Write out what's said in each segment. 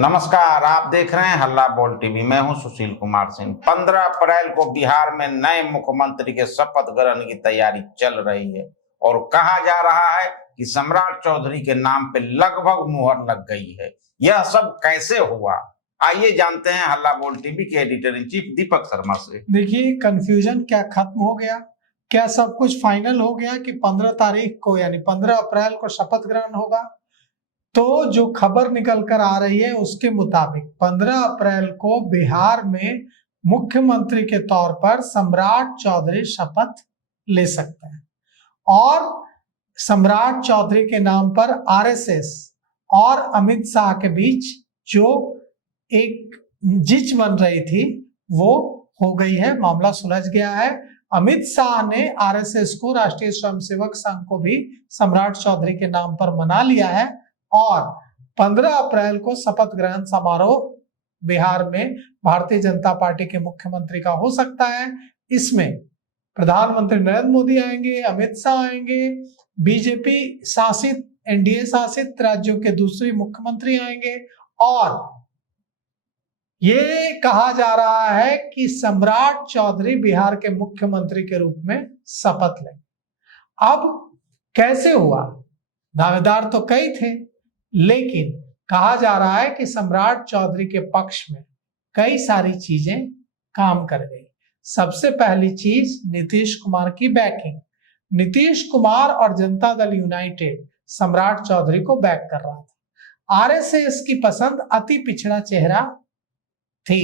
नमस्कार, आप देख रहे हैं हल्ला बोल टीवी। मैं हूं सुशील कुमार सिंह। 15 अप्रैल को बिहार में नए मुख्यमंत्री के शपथ ग्रहण की तैयारी चल रही है और कहा जा रहा है कि सम्राट चौधरी के नाम पे लगभग मुहर लग गई है। यह सब कैसे हुआ, आइए जानते हैं हल्ला बोल टीवी के editor in chief Deepak Sharma से। देखिए, कंफ्यूजन क्या खत्म हो गया? क्या सब कुछ फाइनल हो गया कि 15 तारीख को यानी 15 अप्रैल को शपथ ग्रहण होगा? तो जो खबर निकल कर आ रही है उसके मुताबिक 15 अप्रैल को बिहार में मुख्यमंत्री के तौर पर सम्राट चौधरी शपथ ले सकते हैं और सम्राट चौधरी के नाम पर आरएसएस और अमित शाह के बीच जो एक जिच बन रही थी वो हो गई है, मामला सुलझ गया है। अमित शाह ने आरएसएस को, राष्ट्रीय स्वयंसेवक संघ को भी सम्राट चौधरी के नाम पर मना लिया है और 15 अप्रैल को शपथ ग्रहण समारोह बिहार में भारतीय जनता पार्टी के मुख्यमंत्री का हो सकता है। इसमें प्रधानमंत्री नरेंद्र मोदी आएंगे, अमित शाह आएंगे, बीजेपी शासित एनडीए शासित राज्यों के दूसरे मुख्यमंत्री आएंगे और ये कहा जा रहा है कि सम्राट चौधरी बिहार के मुख्यमंत्री के रूप में शपथ लें। अब कैसे हुआ? दावेदार तो कई थे, लेकिन कहा जा रहा है कि सम्राट चौधरी के पक्ष में कई सारी चीजें काम कर गई। सबसे पहली चीज नीतीश कुमार की बैकिंग। नीतीश कुमार और जनता दल यूनाइटेड सम्राट चौधरी को बैक कर रहा था। आरएसएस की पसंद अति पिछड़ा चेहरा थी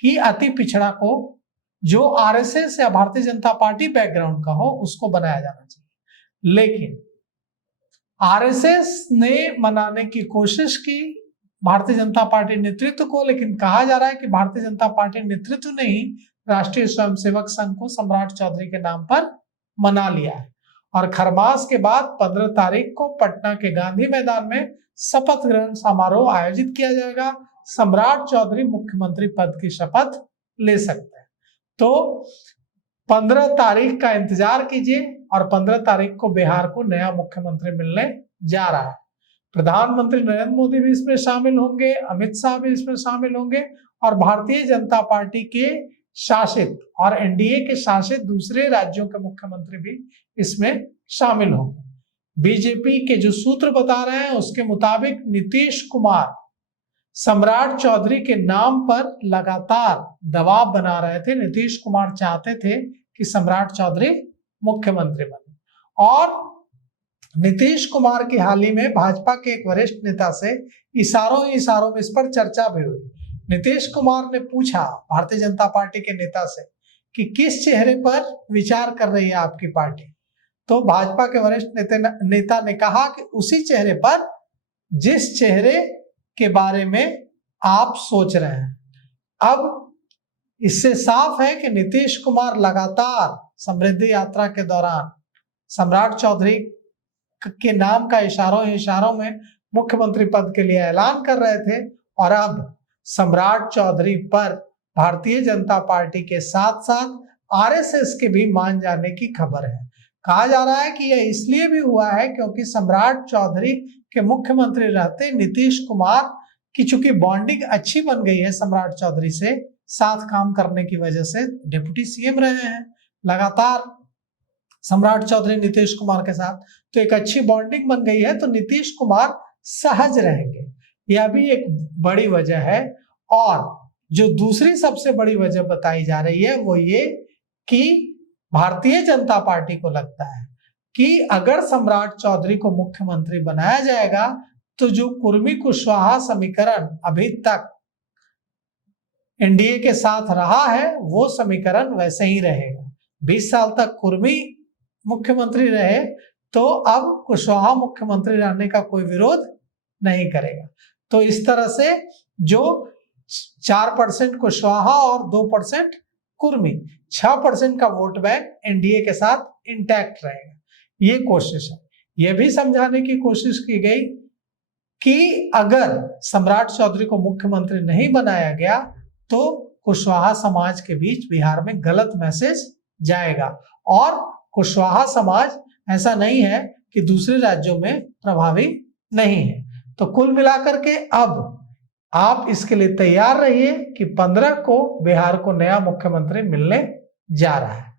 कि अति पिछड़ा को जो आरएसएस या भारतीय जनता पार्टी बैकग्राउंड का हो उसको बनाया जाना चाहिए, लेकिन आरएसएस ने मनाने की कोशिश की भारतीय जनता पार्टी नेतृत्व को, लेकिन कहा जा रहा है कि भारतीय जनता पार्टी नेतृत्व ने ही राष्ट्रीय स्वयंसेवक संघ को सम्राट चौधरी के नाम पर मना लिया है और खरमास के बाद 15 तारीख को पटना के गांधी मैदान में शपथ ग्रहण समारोह आयोजित किया जाएगा। सम्राट चौधरी मुख्यमंत्री पद की शपथ ले सकते हैं। तो 15 तारीख का इंतजार कीजिए और 15 तारीख को बिहार को नया मुख्यमंत्री मिलने जा रहा है। प्रधानमंत्री नरेंद्र मोदी भी इसमें शामिल होंगे, अमित शाह भी इसमें शामिल होंगे और भारतीय जनता पार्टी के शासित और एनडीए के शासित दूसरे राज्यों के मुख्यमंत्री भी इसमें शामिल होंगे। बीजेपी के जो सूत्र बता रहे हैं उसके मुताबिक नीतीश कुमार सम्राट चौधरी के नाम पर लगातार दबाव बना रहे थे। नीतीश कुमार चाहते थे कि सम्राट चौधरी मुख्यमंत्री बने और नीतीश कुमार की हाल ही में भाजपा के एक वरिष्ठ नेता से इशारों में इस पर चर्चा भी हुई। नीतीश कुमार ने पूछा भारतीय जनता पार्टी के नेता से कि किस चेहरे पर विचार कर रही है आपकी पार्टी, तो भाजपा के वरिष्ठ नेता ने कहा कि उसी चेहरे पर जिस चेहरे के बारे में आप सोच रहे हैं। अब इससे साफ है कि नीतीश कुमार लगातार समृद्धि यात्रा के दौरान सम्राट चौधरी के नाम का इशारों में मुख्यमंत्री पद के लिए ऐलान कर रहे थे और अब सम्राट चौधरी पर भारतीय जनता पार्टी के साथ साथ आरएसएस के भी मान जाने की खबर है। कहा जा रहा है कि यह इसलिए भी हुआ है क्योंकि सम्राट चौधरी के मुख्यमंत्री रहते नीतीश कुमार की चूंकि बॉन्डिंग अच्छी बन गई है सम्राट चौधरी से, साथ काम करने की वजह से डिप्टी सीएम रहे हैं लगातार सम्राट चौधरी नीतीश कुमार के साथ, तो एक अच्छी बॉन्डिंग बन गई है, तो नीतीश कुमार सहज रहेंगे। यह भी एक बड़ी वजह है। और जो दूसरी सबसे बड़ी वजह बताई जा रही है वो ये कि भारतीय जनता पार्टी को लगता है कि अगर सम्राट चौधरी को मुख्यमंत्री बनाया जाएगा तो जो कुर्मी कुशवाहा समीकरण अभी तक एनडीए के साथ रहा है वो समीकरण वैसे ही रहेगा। 20 साल तक कुर्मी मुख्यमंत्री रहे तो अब कुशवाहा मुख्यमंत्री रहने का कोई विरोध नहीं करेगा। तो इस तरह से जो 4% कुशवाहा और 2% कुर्मी, 6% का वोट बैंक एनडीए के साथ इंटैक्ट रहेगा। ये कोशिश है। यह भी समझाने की कोशिश की गई कि अगर सम्राट चौधरी को मुख्यमंत्री नहीं बनाया गया तो कुशवाहा समाज के बीच बिहार में गलत मैसेज जाएगा और कुशवाहा समाज ऐसा नहीं है कि दूसरे राज्यों में प्रभावी नहीं है। तो कुल मिलाकर के अब आप इसके लिए तैयार रहिए कि 15 को बिहार को नया मुख्यमंत्री मिलने जा रहा है।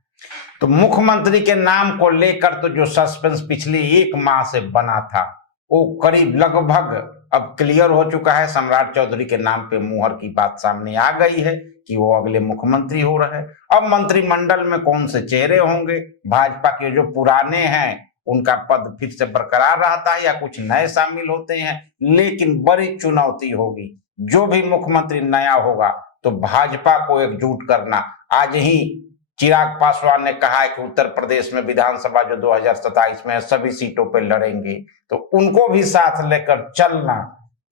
तो मुख्यमंत्री के नाम को लेकर तो जो सस्पेंस पिछले 1 माह से बना था वो करीब लगभग अब क्लियर हो चुका है। सम्राट चौधरी के नाम पे मुहर की बात सामने आ गई है कि वो अगले मुख्यमंत्री हो रहे हैं। अब मंत्रिमंडल में कौन से चेहरे होंगे, भाजपा के जो पुराने हैं उनका पद फिर से बरकरार रहता है या कुछ नए शामिल होते हैं, लेकिन बड़ी चुनौती होगी। जो भी मुख्यमंत्री नया होगा तो भाजपा को एकजुट करना। आज ही चिराग पासवान ने कहा है कि उत्तर प्रदेश में विधानसभा जो 2027 में है सभी सीटों पर लड़ेंगे, तो उनको भी साथ लेकर चलना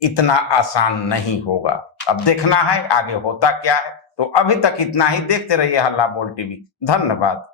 इतना आसान नहीं होगा। अब देखना है आगे होता क्या है। तो अभी तक इतना ही, देखते रहिए हल्ला बोल टीवी। धन्यवाद।